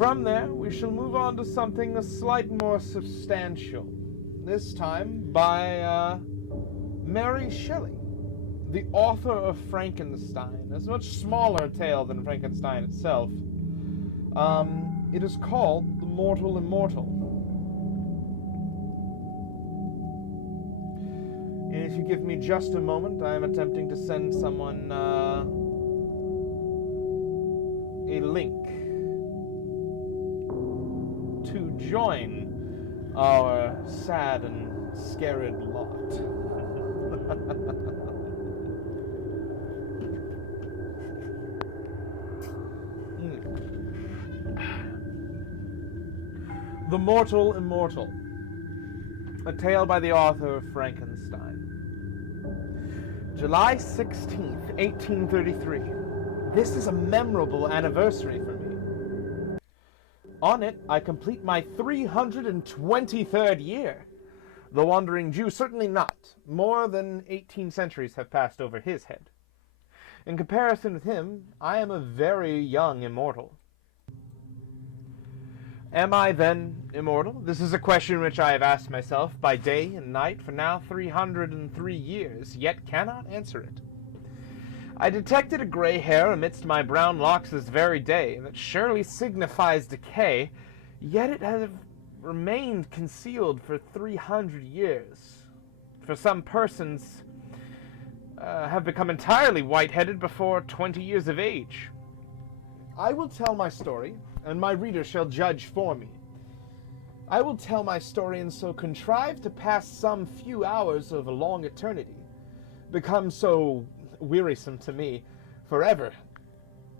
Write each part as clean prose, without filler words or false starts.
From there, we shall move on to something a slight more substantial. This time by Mary Shelley, the author of Frankenstein. It's a much smaller tale than Frankenstein itself. It is called Immortal. And if you give me just a moment, I am attempting to send someone a link to join our sad and scared lot. The Mortal Immortal, a tale by the author of Frankenstein. July 16th, 1833. This is a memorable anniversary for me. On it, I complete my 323rd year. The Wandering Jew, certainly not. More than 18 centuries have passed over his head. In comparison with him, I am a very young immortal. Am I then immortal? This is a question which I have asked myself by day and night for now 303 years, yet cannot answer it. I detected a gray hair amidst my brown locks this very day, that surely signifies decay, yet it has remained concealed for 300 years. For some persons have become entirely white-headed before 20 years of age. I will tell my story, and my reader shall judge for me. I will tell my story and so contrive to pass some few hours of a long eternity, become so wearisome to me, forever.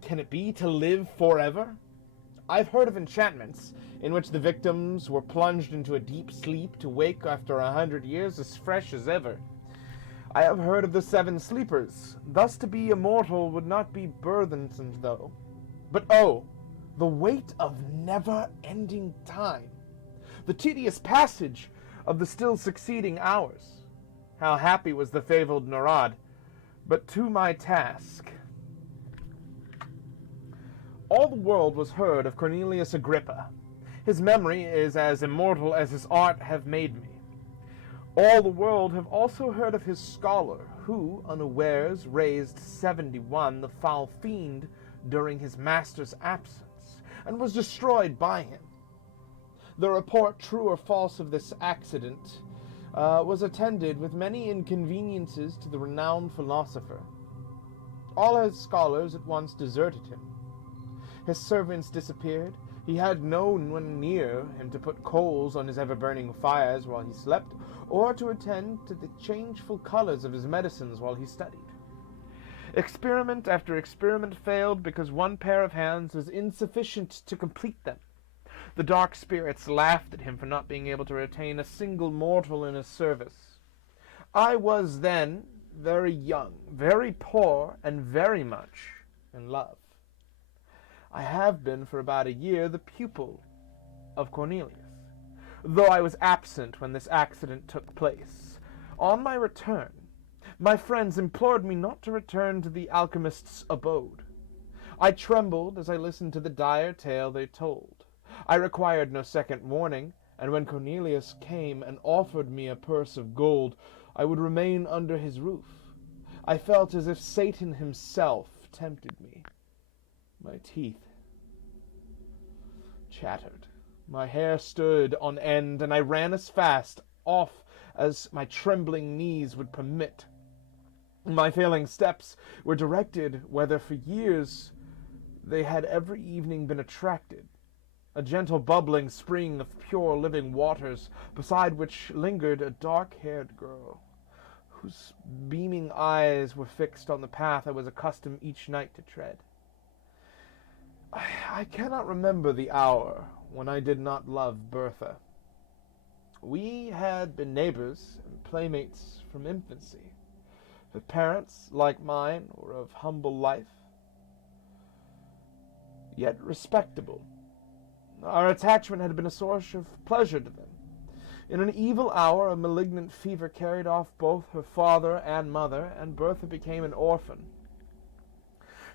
Can it be to live forever? I've heard of enchantments, in which the victims were plunged into a deep sleep to wake after 100 years as fresh as ever. I have heard of the 7 sleepers. Thus to be immortal would not be burthensome, though. But oh, the weight of never-ending time, the tedious passage of the still succeeding hours. How happy was the fabled Narad! But to my task. All the world was heard of Cornelius Agrippa. His memory is as immortal as his art have made me. All the world have also heard of his scholar, who, unawares, raised 71, the foul fiend, during his master's absence, and was destroyed by him. The report, true or false, of this accident was attended with many inconveniences to the renowned philosopher. All his scholars at once deserted him. His servants disappeared. He had no one near him to put coals on his ever-burning fires while he slept, or to attend to the changeful colors of his medicines while he studied. Experiment after experiment failed because one pair of hands was insufficient to complete them. The dark spirits laughed at him for not being able to retain a single mortal in his service. I was then very young, very poor, and very much in love. I have been for about a year the pupil of Cornelius, though I was absent when this accident took place. On my return, my friends implored me not to return to the alchemist's abode. I trembled as I listened to the dire tale they told. I required no second warning, and when Cornelius came and offered me a purse of gold, I would remain under his roof. I felt as if Satan himself tempted me. My teeth chattered. My hair stood on end, and I ran as fast off as my trembling knees would permit. My failing steps were directed whither for years they had every evening been attracted, a gentle bubbling spring of pure living waters, beside which lingered a dark-haired girl, whose beaming eyes were fixed on the path I was accustomed each night to tread. I cannot remember the hour when I did not love Bertha. We had been neighbors and playmates from infancy. Her parents, like mine, were of humble life, yet respectable. Our attachment had been a source of pleasure to them. In an evil hour, a malignant fever carried off both her father and mother, and Bertha became an orphan.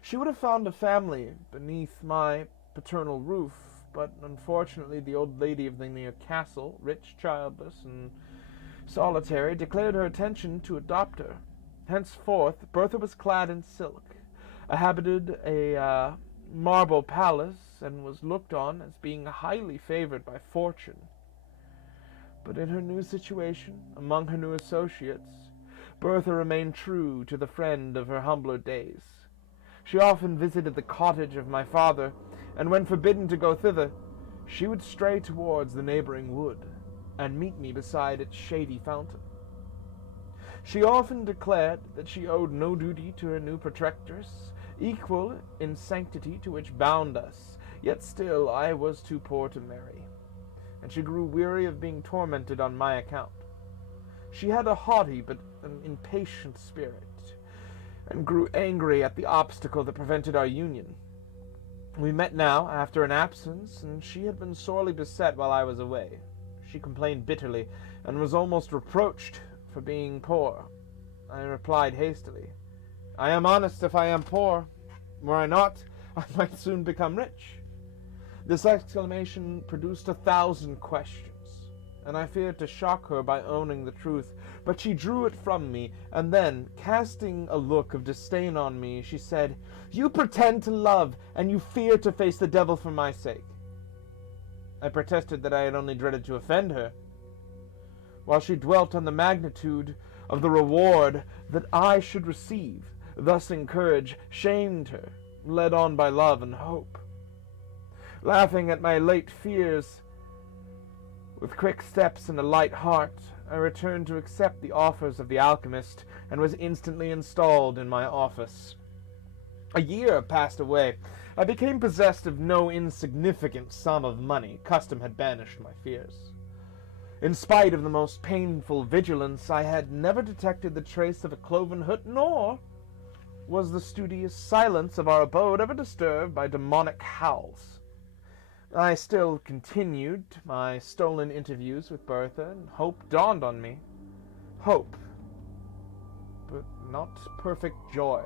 She would have found a family beneath my paternal roof, but unfortunately the old lady of the near castle, rich, childless, and solitary, declared her intention to adopt her. Henceforth, Bertha was clad in silk, inhabited a marble palace, and was looked on as being highly favored by fortune. But in her new situation, among her new associates, Bertha remained true to the friend of her humbler days. She often visited the cottage of my father, and when forbidden to go thither, she would stray towards the neighboring wood, and meet me beside its shady fountain. She often declared that she owed no duty to her new protectress, equal in sanctity to which bound us, yet still I was too poor to marry, and she grew weary of being tormented on my account. She had a haughty but an impatient spirit, and grew angry at the obstacle that prevented our union. We met now, after an absence, and she had been sorely beset while I was away. She complained bitterly, and was almost reproached for being poor. I replied hastily, "I am honest if I am poor. Were I not, I might soon become rich." This exclamation produced 1,000 questions, and I feared to shock her by owning the truth, but she drew it from me, and then, casting a look of disdain on me, she said, "You pretend to love, and you fear to face the devil for my sake." I protested that I had only dreaded to offend her, while she dwelt on the magnitude of the reward that I should receive, thus encouraged, shamed her, led on by love and hope. Laughing at my late fears, with quick steps and a light heart, I returned to accept the offers of the alchemist, and was instantly installed in my office. A year passed away. I became possessed of no insignificant sum of money. Custom had banished my fears. In spite of the most painful vigilance, I had never detected the trace of a cloven foot, nor was the studious silence of our abode ever disturbed by demonic howls. I still continued my stolen interviews with Bertha, and hope dawned on me. Hope, but not perfect joy.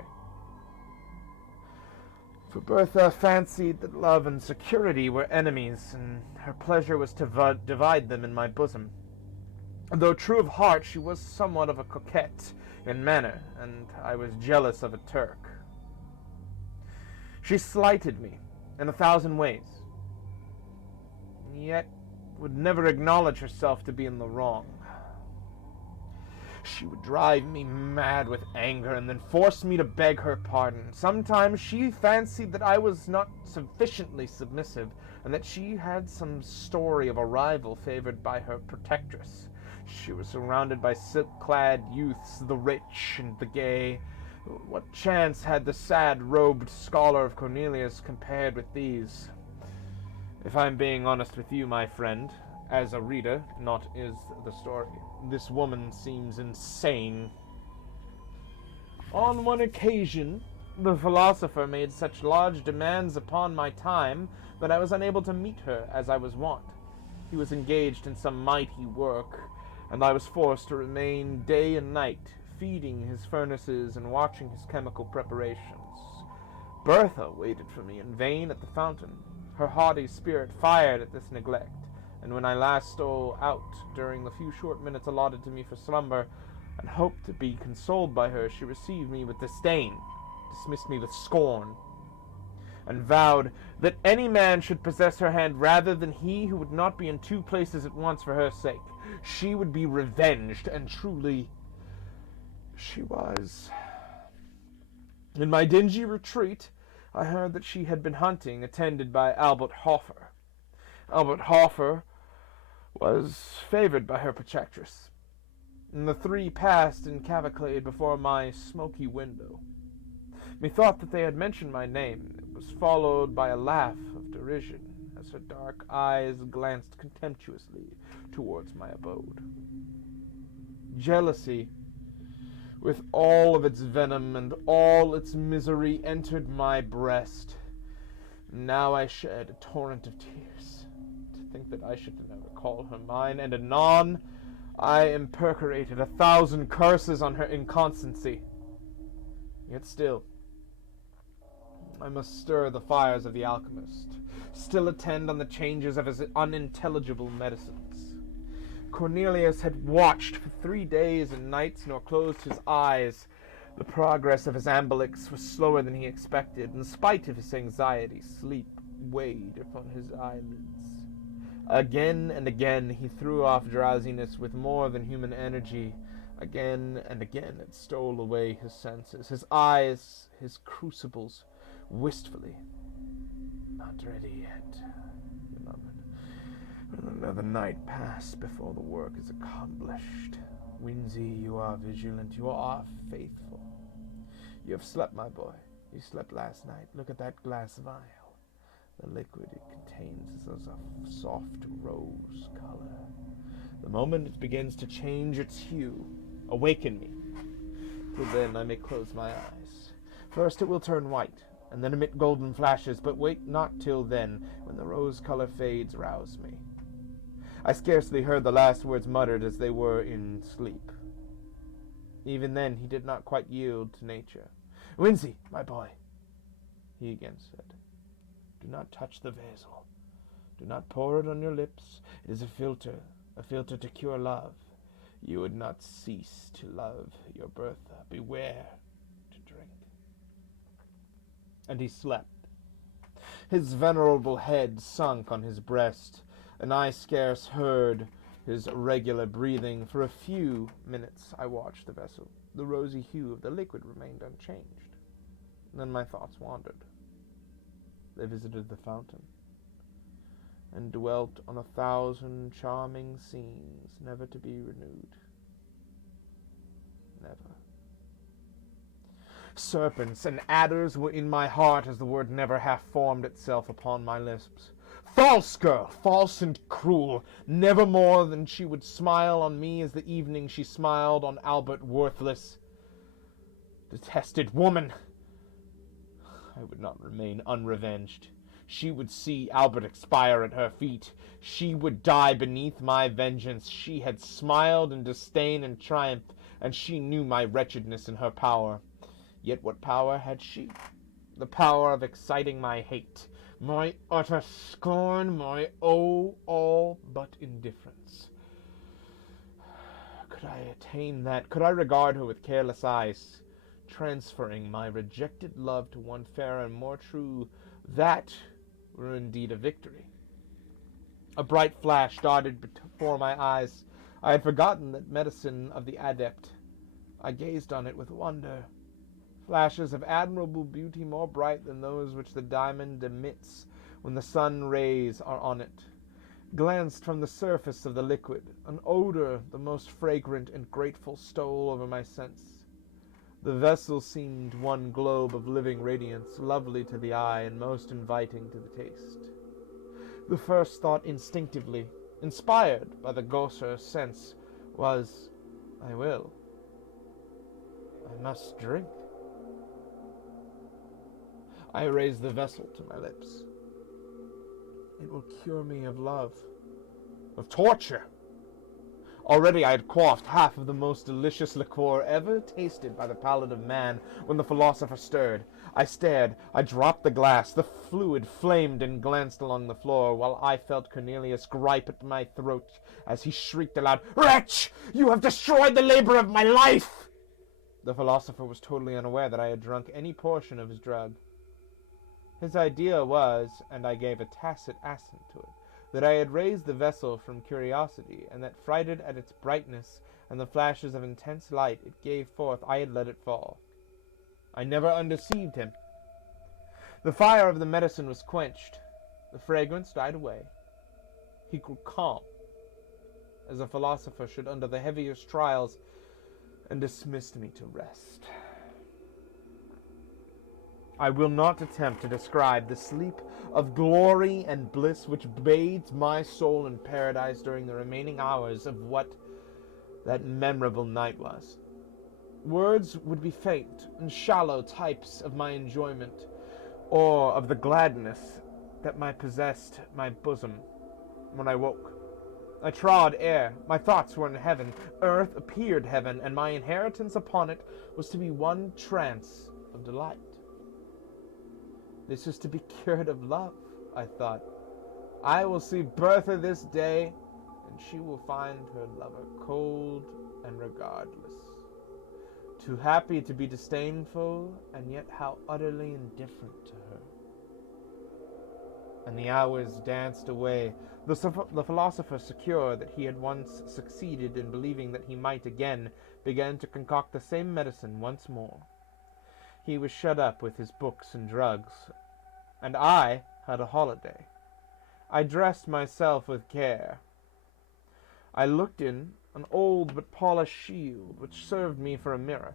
For Bertha fancied that love and security were enemies, and her pleasure was to divide them in my bosom. Though true of heart, she was somewhat of a coquette in manner, and I was jealous of a Turk. She slighted me in 1,000 ways, yet would never acknowledge herself to be in the wrong. She would drive me mad with anger, and then force me to beg her pardon. Sometimes she fancied that I was not sufficiently submissive, and that she had some story of a rival favored by her protectress. She was surrounded by silk-clad youths, the rich and the gay. What chance had the sad-robed scholar of Cornelius compared with these? If I'm being honest with you, my friend, as a reader, not is the story, this woman seems insane. On one occasion, the philosopher made such large demands upon my time that I was unable to meet her as I was wont. He was engaged in some mighty work, and I was forced to remain day and night, feeding his furnaces and watching his chemical preparations. Bertha waited for me in vain at the fountain. Her haughty spirit fired at this neglect, and when I last stole out during the few short minutes allotted to me for slumber, and hoped to be consoled by her, she received me with disdain, dismissed me with scorn, and vowed that any man should possess her hand rather than he who would not be in 2 places at once for her sake. She would be revenged, and truly she was. In my dingy retreat, I heard that she had been hunting, attended by Albert Hoffer. Albert Hoffer was favored by her protectress, and the 3 passed in cavalcade before my smoky window. Methought that they had mentioned my name. It was followed by a laugh of derision, as her dark eyes glanced contemptuously towards my abode. Jealousy, with all of its venom and all its misery, entered my breast. Now I shed a torrent of tears, to think that I should never call her mine, and anon I imprecated 1,000 curses on her inconstancy. Yet still, I must stir the fires of the alchemist, still attend on the changes of his unintelligible medicines. Cornelius had watched for 3 days and nights, nor closed his eyes. The progress of his ambulics was slower than he expected. In spite of his anxiety, sleep weighed upon his eyelids. Again and again he threw off drowsiness with more than human energy. Again and again it stole away his senses, his eyes, his crucibles, wistfully. "Not ready yet," he murmured. "Another night pass before the work is accomplished. Winsey, you are vigilant, you are faithful. You have slept, my boy. You slept last night. Look at that glass vial. The liquid it contains is of soft rose color. The moment it begins to change its hue, awaken me. Till then I may close my eyes. First it will turn white, and then emit golden flashes, but wait not till then. When the rose color fades, rouse me." I scarcely heard the last words muttered, as they were in sleep. Even then he did not quite yield to nature. "Winsey, my boy," he again said, "do not touch the vessel. Do not pour it on your lips. It is a filter to cure love. You would not cease to love your Bertha. Beware to drink." And he slept. His venerable head sunk on his breast, and I scarce heard his regular breathing. For a few minutes I watched the vessel. The rosy hue of the liquid remained unchanged. Then my thoughts wandered. They visited the fountain, and dwelt on 1,000 charming scenes, never to be renewed. Never. Serpents and adders were in my heart as the word never half formed itself upon my lips. False girl, false and cruel, never more than she would smile on me as the evening she smiled on Albert. Worthless, detested woman! I would not remain unrevenged. She would see Albert expire at her feet. She would die beneath my vengeance. She had smiled in disdain and triumph, and she knew my wretchedness in her power. Yet what power had she? The power of exciting my hate, my utter scorn, my all but indifference. Could I attain that? Could I regard her with careless eyes, transferring my rejected love to one fairer and more true? That were indeed a victory. A bright flash darted before my eyes. I had forgotten that medicine of the adept. I gazed on it with wonder. Flashes of admirable beauty, more bright than those which the diamond emits when the sun rays are on it, glanced from the surface of the liquid. An odor, the most fragrant and grateful, stole over my sense. The vessel seemed one globe of living radiance, lovely to the eye and most inviting to the taste. The first thought instinctively, inspired by the grosser sense, was, I will. I must drink. I raised the vessel to my lips. It will cure me of love, of torture. Already I had quaffed half of the most delicious liqueur ever tasted by the palate of man when the philosopher stirred. I stared. I dropped the glass. The fluid flamed and glanced along the floor, while I felt Cornelius gripe at my throat as he shrieked aloud, "Wretch! You have destroyed the labor of my life!" The philosopher was totally unaware that I had drunk any portion of his drug. His idea was, and I gave a tacit assent to it, that I had raised the vessel from curiosity, and that, frighted at its brightness and the flashes of intense light it gave forth, I had let it fall. I never undeceived him. The fire of the medicine was quenched. The fragrance died away. He grew calm, as a philosopher should under the heaviest trials, and dismissed me to rest. I will not attempt to describe the sleep of glory and bliss which bathed my soul in paradise during the remaining hours of what that memorable night was. Words would be faint and shallow types of my enjoyment, or of the gladness that possessed my bosom when I woke. I trod air. My thoughts were in heaven. Earth appeared heaven, and my inheritance upon it was to be one trance of delight. This is to be cured of love, I thought. I will see Bertha this day, and she will find her lover cold and regardless, too happy to be disdainful, and yet how utterly indifferent to her. And the hours danced away. The philosopher, secure that he had once succeeded in believing that he might again, began to concoct the same medicine once more. He was shut up with his books and drugs, and I had a holiday. I dressed myself with care. I looked in an old but polished shield, which served me for a mirror.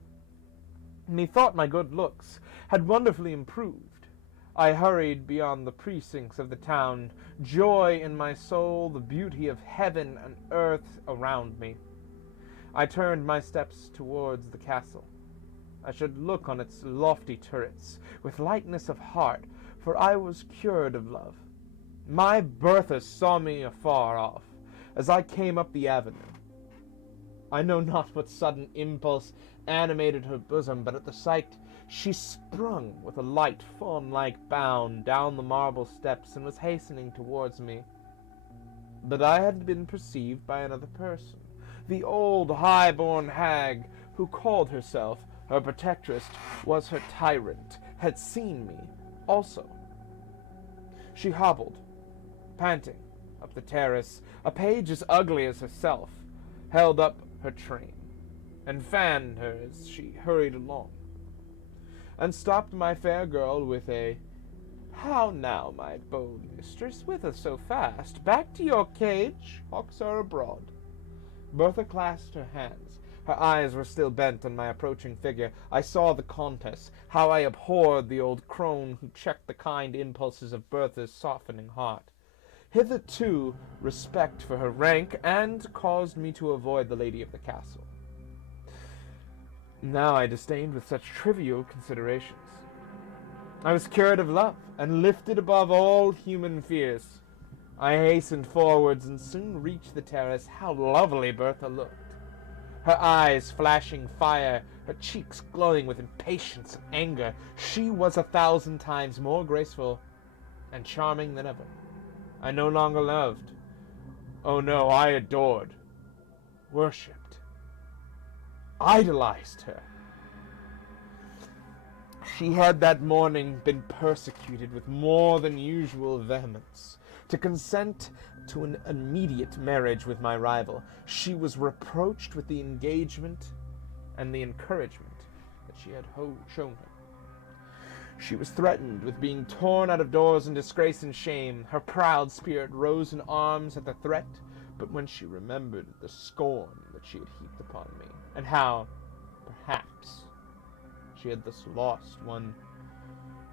Methought my good looks had wonderfully improved. I hurried beyond the precincts of the town, joy in my soul, the beauty of heaven and earth around me. I turned my steps towards the castle. I should look on its lofty turrets with lightness of heart, for I was cured of love. My Bertha saw me afar off, as I came up the avenue. I know not what sudden impulse animated her bosom, but at the sight she sprung with a light fawn-like bound down the marble steps and was hastening towards me. But I had been perceived by another person. The old high-born hag, who called herself her protectress, was her tyrant, had seen me also. She hobbled, panting, up the terrace. A page as ugly as herself held up her train, and fanned her as she hurried along, and stopped my fair girl with a, "How now, my bold mistress, whither so fast? Back to your cage? Hawks are abroad." Bertha clasped her hands. Her eyes were still bent on my approaching figure. I saw the contest, how I abhorred the old crone who checked the kind impulses of Bertha's softening heart. Hitherto, respect for her rank, and caused me to avoid the lady of the castle. Now I disdained with such trivial considerations. I was cured of love, and lifted above all human fears. I hastened forwards, and soon reached the terrace. How lovely Bertha looked! Her eyes flashing fire, her cheeks glowing with impatience and anger. She was 1,000 times more graceful and charming than ever. I no longer loved. Oh no, I adored, worshipped, idolized her. She had that morning been persecuted with more than usual vehemence to consent to an immediate marriage with my rival. She was reproached with the engagement and the encouragement that she had shown her. She was threatened with being torn out of doors in disgrace and shame. Her proud spirit rose in arms at the threat, but when she remembered the scorn that she had heaped upon me, and how, perhaps, she had thus lost one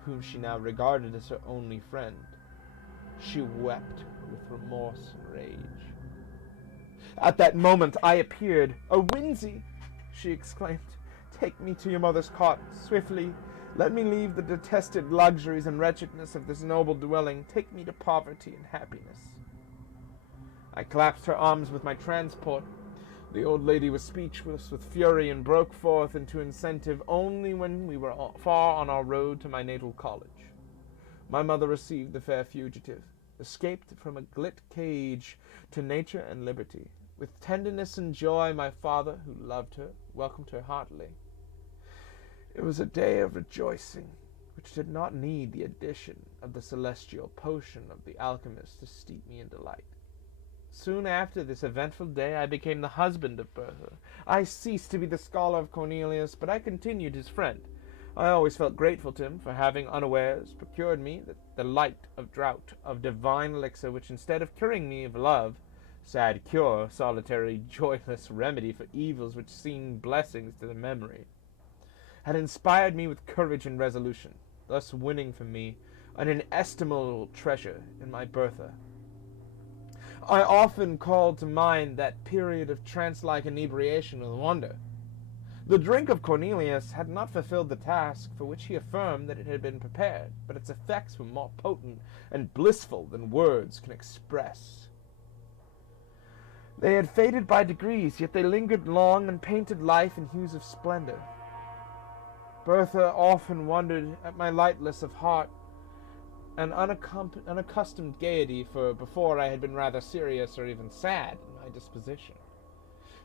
whom she now regarded as her only friend, she wept with remorse and rage. At that moment I appeared. "Oh, Windsy!" she exclaimed. "Take me to your mother's cot, swiftly. Let me leave the detested luxuries and wretchedness of this noble dwelling. Take me to poverty and happiness." I clasped her arms with my transport. The old lady was speechless with fury and broke forth into incentive only when we were far on our road to my natal college. My mother received the fair fugitive, escaped from a gilt cage to nature and liberty. With tenderness and joy, my father, who loved her, welcomed her heartily. It was a day of rejoicing, which did not need the addition of the celestial potion of the alchemist to steep me in delight. Soon after this eventful day I became the husband of Bertha. I ceased to be the scholar of Cornelius, but I continued his friend. I always felt grateful to him for having unawares procured me the light of draught of divine elixir, which instead of curing me of love, sad cure, solitary, joyless remedy for evils which seemed blessings to the memory, had inspired me with courage and resolution, thus winning for me an inestimable treasure in my Bertha. I often called to mind that period of trance-like inebriation with wonder. The drink of Cornelius had not fulfilled the task for which he affirmed that it had been prepared, but its effects were more potent and blissful than words can express. They had faded by degrees, yet they lingered long and painted life in hues of splendor. Bertha often wondered at my lightness of heart, an unaccustomed gaiety, for before I had been rather serious or even sad in my disposition.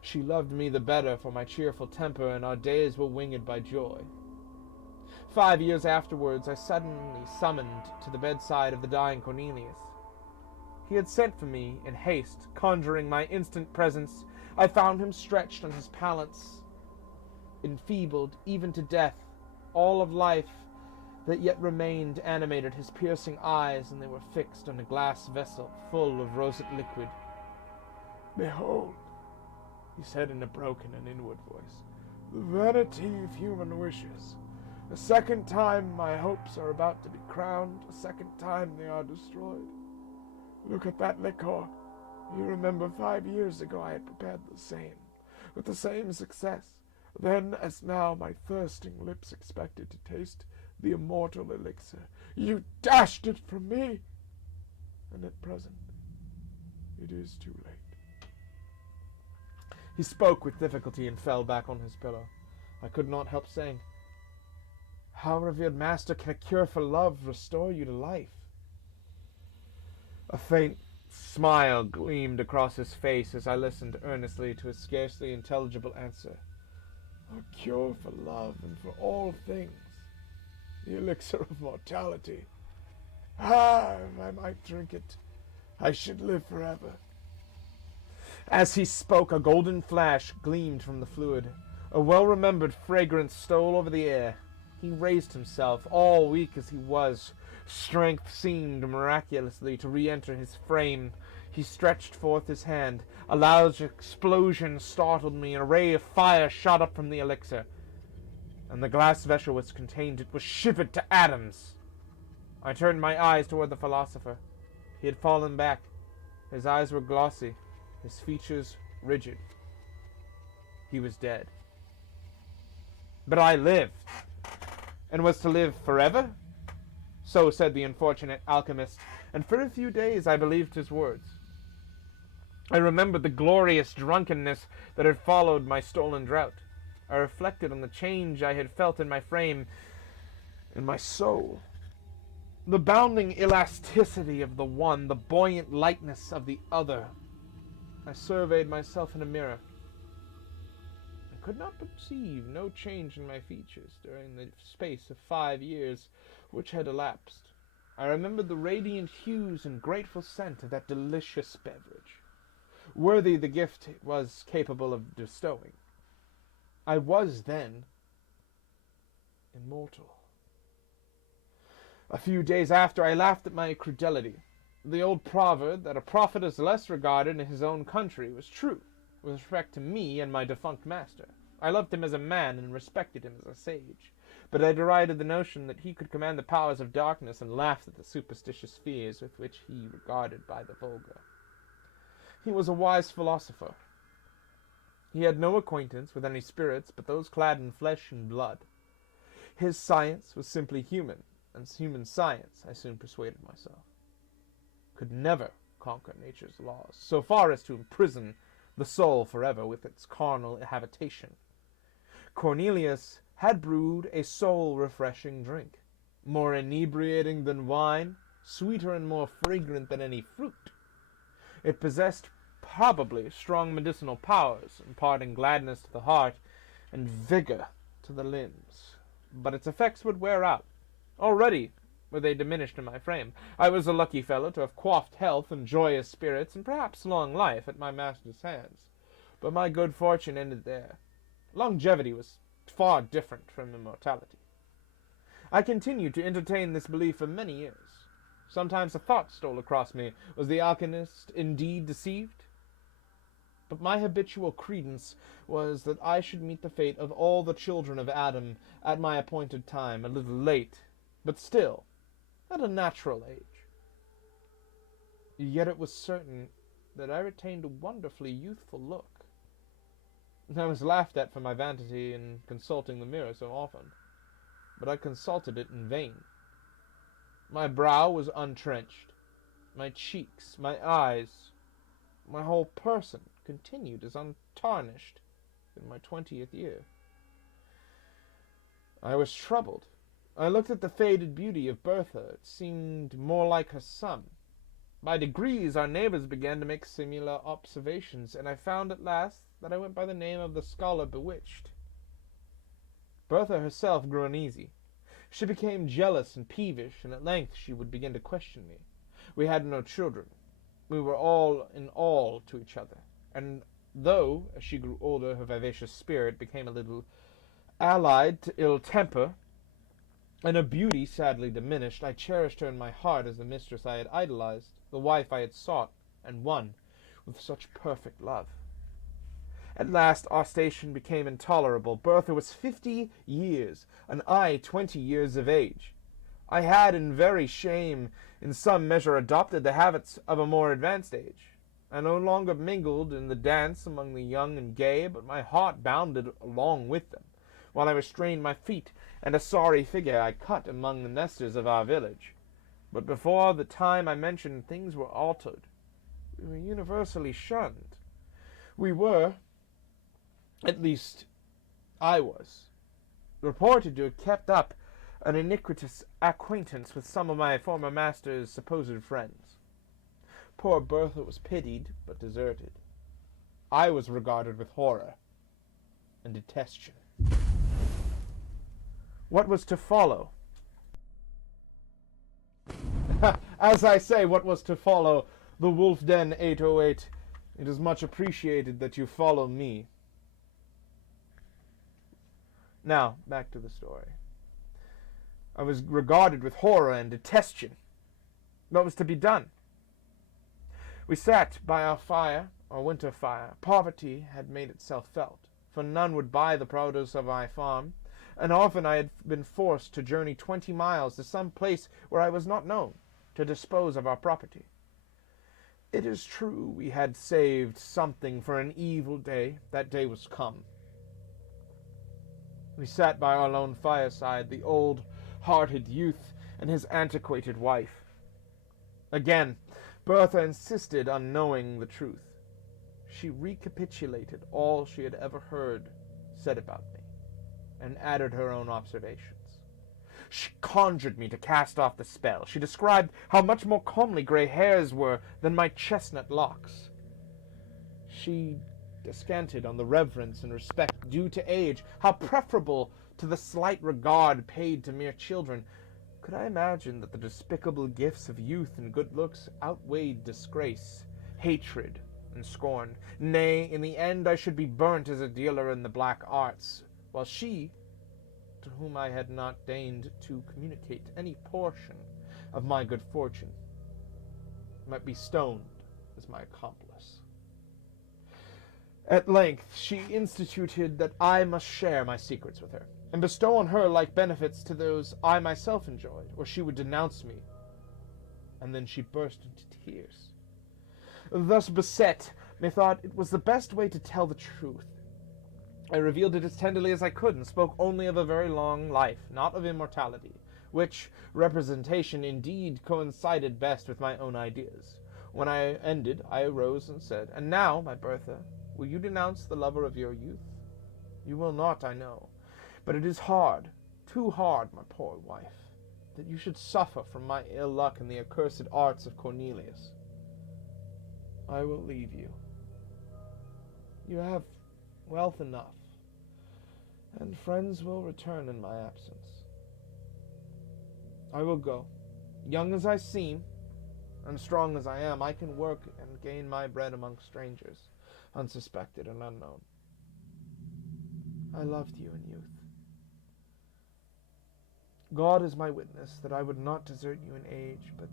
She loved me the better for my cheerful temper, and our days were winged by joy. 5 years afterwards, I suddenly summoned to the bedside of the dying Cornelius. He had sent for me in haste, conjuring my instant presence. I found him stretched on his pallets, enfeebled even to death. All of life that yet remained animated his piercing eyes, and they were fixed on a glass vessel full of roseate liquid. "Behold," he said in a broken and inward voice, "the vanity of human wishes. A second time my hopes are about to be crowned, a second time they are destroyed. Look at that liquor. You remember 5 years ago I had prepared the same, with the same success. Then, as now, my thirsting lips expected to taste the immortal elixir. You dashed it from me, and at present it is too late." He spoke with difficulty and fell back on his pillow. I could not help saying, "How, revered master, can a cure for love restore you to life?" A faint smile gleamed across his face as I listened earnestly to his scarcely intelligible answer. "A cure for love and for all things. The elixir of mortality. Ah, if I might drink it, I should live forever." As he spoke, a golden flash gleamed from the fluid. A well-remembered fragrance stole over the air. He raised himself, all weak as he was. Strength seemed miraculously to re-enter his frame. He stretched forth his hand. A loud explosion startled me. A ray of fire shot up from the elixir, and the glass vessel which contained it was shivered to atoms. I turned my eyes toward the philosopher. He had fallen back. His eyes were glossy, his features rigid. He was dead. But I lived, and was to live forever? So said the unfortunate alchemist, and for a few days I believed his words. I remembered the glorious drunkenness that had followed my stolen draught. I reflected on the change I had felt in my frame, in my soul. The bounding elasticity of the one, the buoyant lightness of the other. I surveyed myself in a mirror. I could not perceive no change in my features during the space of 5 years which had elapsed. I remembered the radiant hues and grateful scent of that delicious beverage, worthy the gift it was capable of bestowing. I was then immortal. A few days after, I laughed at my credulity. The old proverb that a prophet is less regarded in his own country was true with respect to me and my defunct master. I loved him as a man and respected him as a sage, but I derided the notion that he could command the powers of darkness, and laughed at the superstitious fears with which he regarded by the vulgar. He was a wise philosopher. He had no acquaintance with any spirits but those clad in flesh and blood. His science was simply human, and human science, I soon persuaded myself, could never conquer nature's laws, so far as to imprison the soul forever with its carnal habitation. Cornelius had brewed a soul-refreshing drink, more inebriating than wine, sweeter and more fragrant than any fruit. It possessed probably strong medicinal powers, imparting gladness to the heart and vigor to the limbs. But its effects would wear out. Already were they diminished in my frame. I was a lucky fellow to have quaffed health and joyous spirits, and perhaps long life, at my master's hands. But my good fortune ended there. Longevity was far different from immortality. I continued to entertain this belief for many years. Sometimes a thought stole across me. Was the alchemist indeed deceived? But my habitual credence was that I should meet the fate of all the children of Adam at my appointed time, a little late, but still at a natural age. Yet it was certain that I retained a wonderfully youthful look. I was laughed at for my vanity in consulting the mirror so often, but I consulted it in vain. My brow was untrenched. My cheeks, my eyes, my whole person continued as untarnished in my 20th year. I was troubled, I looked at the faded beauty of Bertha. It seemed more like her son. By degrees, our neighbors began to make similar observations, and I found at last that I went by the name of the scholar bewitched. Bertha herself grew uneasy. She became jealous and peevish, and at length she would begin to question me. We had no children. We were all in all to each other, and though, as she grew older, her vivacious spirit became a little allied to ill temper, and her beauty sadly diminished, I cherished her in my heart as the mistress I had idolized, the wife I had sought and won with such perfect love. At last our station became intolerable. Bertha was 50 years, and I 20 years of age. I had, in very shame, in some measure adopted the habits of a more advanced age. I no longer mingled in the dance among the young and gay, but my heart bounded along with them, while I restrained my feet, and a sorry figure I cut among the nesters of our village. But before the time I mentioned, things were altered. We were universally shunned. We were, at least I was, reported to have kept up an iniquitous acquaintance with some of my former master's supposed friends. Poor Bertha was pitied, but deserted. I was regarded with horror and detestation. What was to follow? As I say, what was to follow, the Wolf Den 808. It is much appreciated that you follow me. Now, back to the story. I was regarded with horror and detestation. What was to be done? We sat by our fire, our winter fire. Poverty had made itself felt, for none would buy the produce of my farm, and often I had been forced to journey 20 miles to some place where I was not known, to dispose of our property. It is true we had saved something for an evil day. That day was come. We sat by our lone fireside, the old-hearted youth and his antiquated wife. Again, Bertha insisted on knowing the truth. She recapitulated all she had ever heard said about me, and added her own observations. She conjured me to cast off the spell. She described how much more comely gray hairs were than my chestnut locks. She descanted on the reverence and respect due to age, how preferable to the slight regard paid to mere children. Could I imagine that the despicable gifts of youth and good looks outweighed disgrace, hatred, and scorn? Nay, in the end I should be burnt as a dealer in the black arts, while she, to whom I had not deigned to communicate any portion of my good fortune, might be stoned as my accomplice. At length she instituted that I must share my secrets with her, and bestow on her like benefits to those I myself enjoyed, or she would denounce me. And then she burst into tears. Thus beset, methought it was the best way to tell the truth. I revealed it as tenderly as I could, and spoke only of a very long life, not of immortality, which representation indeed coincided best with my own ideas. When I ended, I arose and said, "And now, my Bertha, will you denounce the lover of your youth? You will not, I know, but it is hard, too hard, my poor wife, that you should suffer from my ill luck and the accursed arts of Cornelius. I will leave you. You have wealth enough, and friends will return in my absence. I will go. Young as I seem, and strong as I am, I can work and gain my bread among strangers, unsuspected and unknown. I loved you in youth. God is my witness that I would not desert you in age, but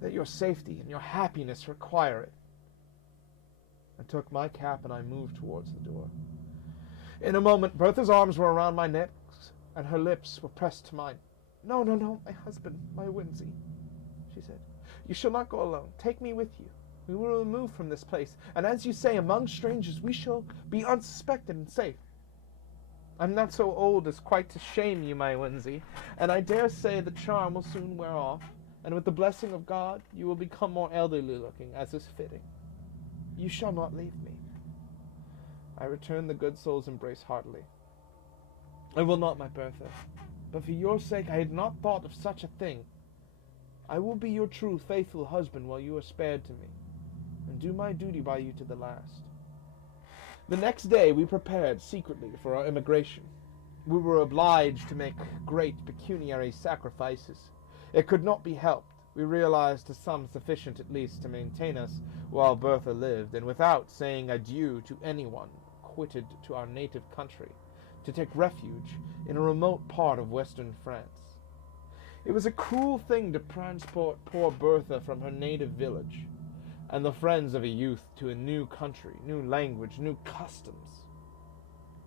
that your safety and your happiness require it." I took my cap and I moved towards the door. In a moment, Bertha's arms were around my neck, and her lips were pressed to mine. No, my husband, my Winsey," she said. "You shall not go alone. Take me with you. We will remove from this place, and as you say, among strangers we shall be unsuspected and safe. I'm not so old as quite to shame you, my Winsey, and I dare say the charm will soon wear off, and with the blessing of God you will become more elderly-looking, as is fitting. You shall not leave me." I returned the good soul's embrace heartily. "I will not, my Bertha. but for your sake I had not thought of such a thing. I will be your true, faithful husband while you are spared to me, and do my duty by you to the last." The next day we prepared secretly for our emigration. We were obliged to make great pecuniary sacrifices. It could not be helped. We realized a sum sufficient at least to maintain us while Bertha lived, and without saying adieu to anyone, quitted to our native country, to take refuge in a remote part of western France. It was a cruel thing to transport poor Bertha from her native village and the friends of a youth to a new country, new language, new customs.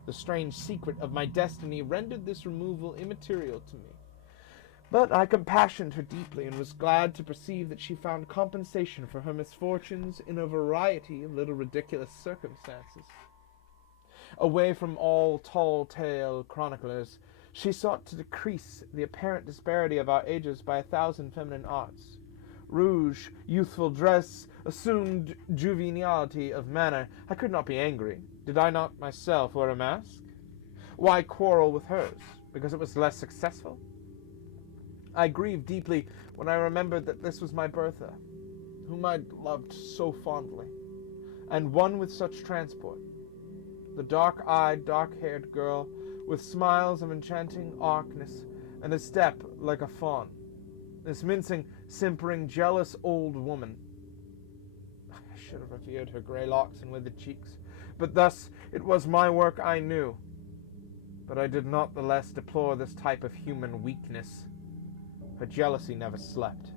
The strange secret of my destiny rendered this removal immaterial to me. But I compassionated her deeply, and was glad to perceive that she found compensation for her misfortunes in a variety of little ridiculous circumstances. Away from all tall-tale chroniclers, she sought to decrease the apparent disparity of our ages by 1,000 feminine arts. Rouge, youthful dress, assumed juvenility of manner. I could not be angry. Did I not myself wear a mask? Why quarrel with hers? Because it was less successful? I grieved deeply when I remembered that this was my Bertha, whom I loved so fondly, and one with such transport. The dark-eyed, dark-haired girl, with smiles of enchanting archness, and a step like a fawn. This mincing, simpering, jealous old woman. I should have revered her grey locks and withered cheeks, but thus it was my work, I knew. But I did not the less deplore this type of human weakness. Her jealousy never slept.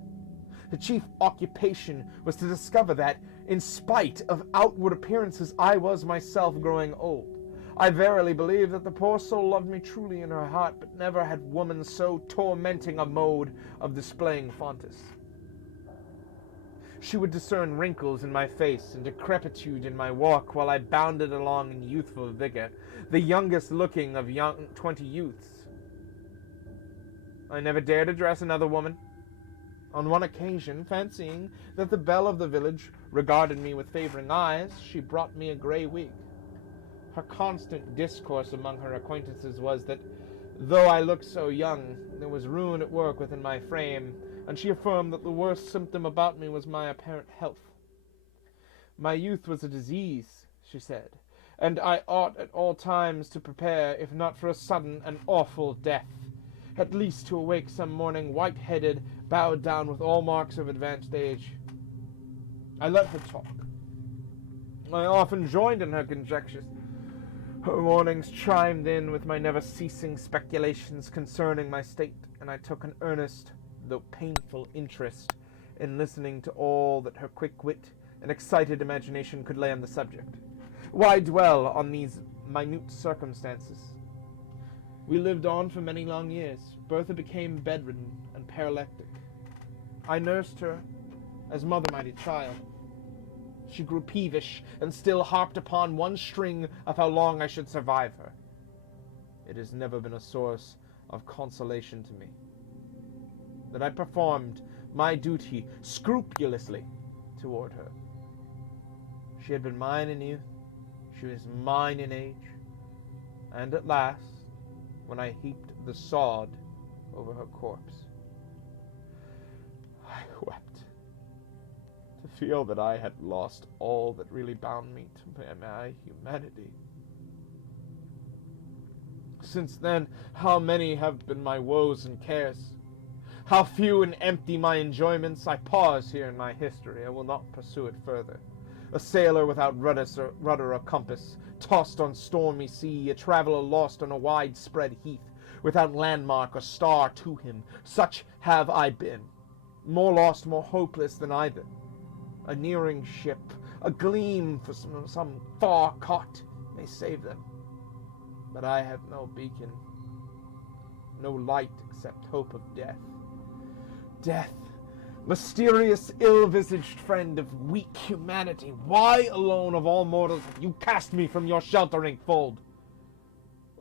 Her chief occupation was to discover that, in spite of outward appearances, I was myself growing old. I verily believe that the poor soul loved me truly in her heart, but never had woman so tormenting a mode of displaying fondness. She would discern wrinkles in my face and decrepitude in my walk while I bounded along in youthful vigor, the youngest looking of 20 youths. I never dared address another woman. On one occasion, fancying that the belle of the village regarded me with favoring eyes, she brought me a grey wig. Her constant discourse among her acquaintances was that, though I looked so young, there was ruin at work within my frame, and she affirmed that the worst symptom about me was my apparent health. My youth was a disease, she said, and I ought at all times to prepare, if not for a sudden and awful death, at least to awake some morning white-headed, bowed down with all marks of advanced age. I let her talk. I often joined in her conjectures. Her mornings chimed in with my never-ceasing speculations concerning my state, and I took an earnest, though painful, interest in listening to all that her quick wit and excited imagination could lay on the subject. Why dwell on these minute circumstances? We lived on for many long years. Bertha became bedridden and paralytic. I nursed her as mother might a child. She grew peevish and still harped upon one string of how long I should survive her. It has never been a source of consolation to me that I performed my duty scrupulously toward her. She had been mine in youth, she was mine in age, and at last, when I heaped the sod over her corpse, I wept to feel that I had lost all that really bound me to my humanity. Since then, how many have been my woes and cares? How few and empty my enjoyments! I pause here in my history. I will not pursue it further. A sailor without rudder or compass, tossed on stormy sea, a traveler lost on a wide-spread heath, without landmark or star to him. Such have I been, more lost, more hopeless than either. A nearing ship, a gleam for some far cot may save them. But I have no beacon, no light except hope of death. Death, mysterious, ill-visaged friend of weak humanity, why alone of all mortals have you cast me from your sheltering fold?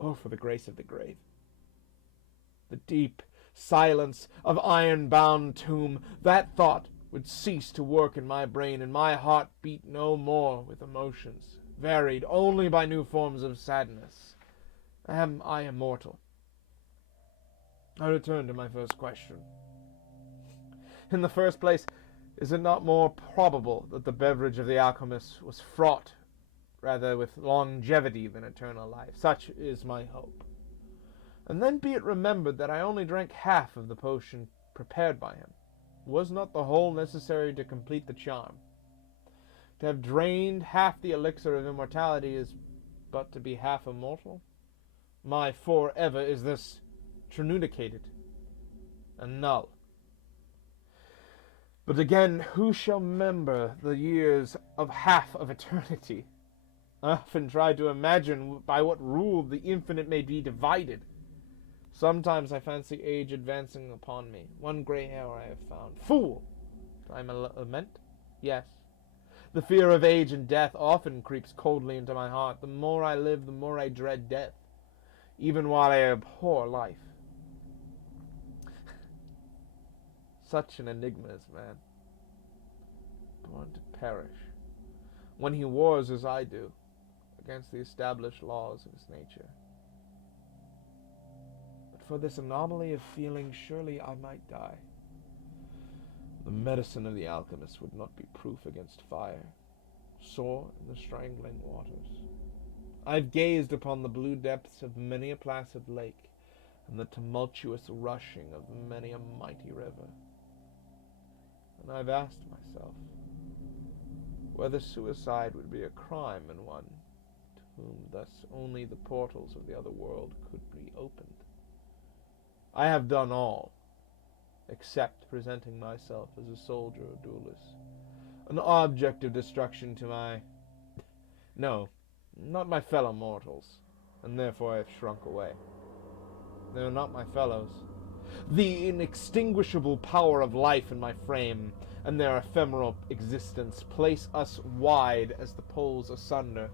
Oh, for the grace of the grave, the deep silence of iron-bound tomb, that thought would cease to work in my brain, and my heart beat no more with emotions, varied only by new forms of sadness. Am I immortal? I return to my first question. In the first place, is it not more probable that the beverage of the alchemist was fraught rather with longevity than eternal life? Such is my hope. And then be it remembered that I only drank half of the potion prepared by him. Was not the whole necessary to complete the charm? To have drained half the elixir of immortality is but to be half immortal? My forever is thus trinicated and null. But again, who shall remember the years of half of eternity? I often try to imagine by what rule the infinite may be divided. Sometimes I fancy age advancing upon me. One gray hair I have found. Fool! Do I lament? Yes. The fear of age and death often creeps coldly into my heart. The more I live, the more I dread death, even while I abhor life. Such an enigma is man, born to perish, when he wars as I do, against the established laws of his nature. But for this anomaly of feeling, surely I might die. The medicine of the alchemist would not be proof against fire, sore in the strangling waters. I've gazed upon the blue depths of many a placid lake, and the tumultuous rushing of many a mighty river. And I've asked myself whether suicide would be a crime in one to whom thus only the portals of the other world could be opened. I have done all, except presenting myself as a soldier or duelist, an object of destruction to not my fellow mortals, and therefore I have shrunk away. They are not my fellows. The inextinguishable power of life in my frame and their ephemeral existence place us wide as the poles asunder.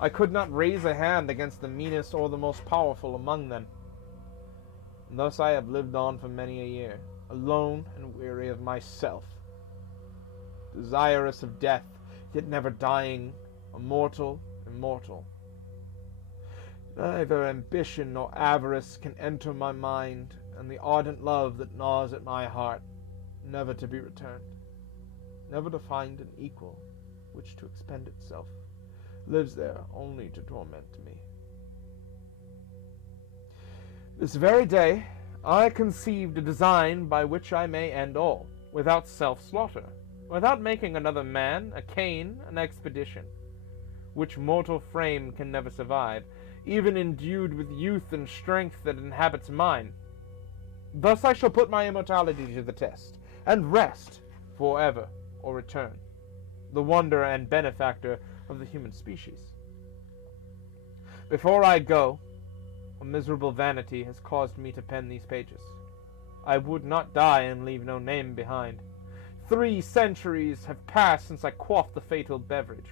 I could not raise a hand against the meanest or the most powerful among them. And thus I have lived on for many a year, alone and weary of myself, desirous of death, yet never dying, immortal. Neither ambition nor avarice can enter my mind, and the ardent love that gnaws at my heart, never to be returned, never to find an equal which to expend itself, lives there only to torment me. This very day I conceived a design by which I may end all, without self-slaughter, without making another man, a Cain, an expedition, which mortal frame can never survive, even endued with youth and strength that inhabits mine. Thus I shall put my immortality to the test, and rest forever, or return, the wonder and benefactor of the human species. Before I go, a miserable vanity has caused me to pen these pages. I would not die and leave no name behind. 3 centuries have passed since I quaffed the fatal beverage.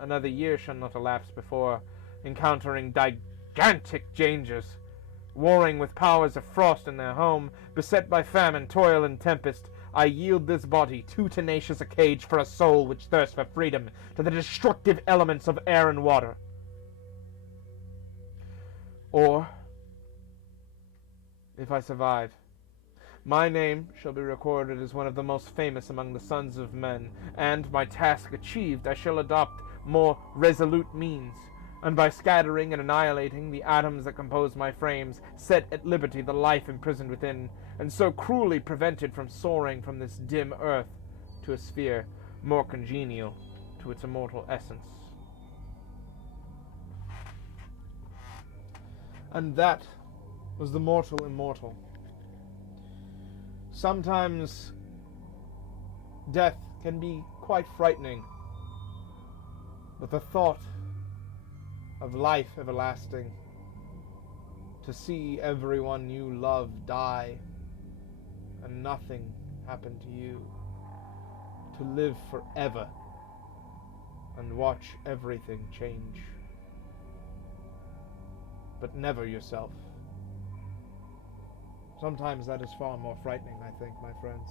Another year shall not elapse before, encountering gigantic dangers, warring with powers of frost in their home, beset by famine, toil, and tempest, I yield this body, too tenacious a cage for a soul which thirsts for freedom, to the destructive elements of air and water. Or, if I survive, my name shall be recorded as one of the most famous among the sons of men, and, my task achieved, I shall adopt more resolute means, and by scattering and annihilating the atoms that compose my frames, set at liberty the life imprisoned within, and so cruelly prevented from soaring from this dim earth to a sphere more congenial to its immortal essence. And that was the mortal immortal. Sometimes death can be quite frightening, but the thought of life everlasting, to see everyone you love die and nothing happen to you, to live forever and watch everything change, but never yourself. Sometimes that is far more frightening, I think, my friends.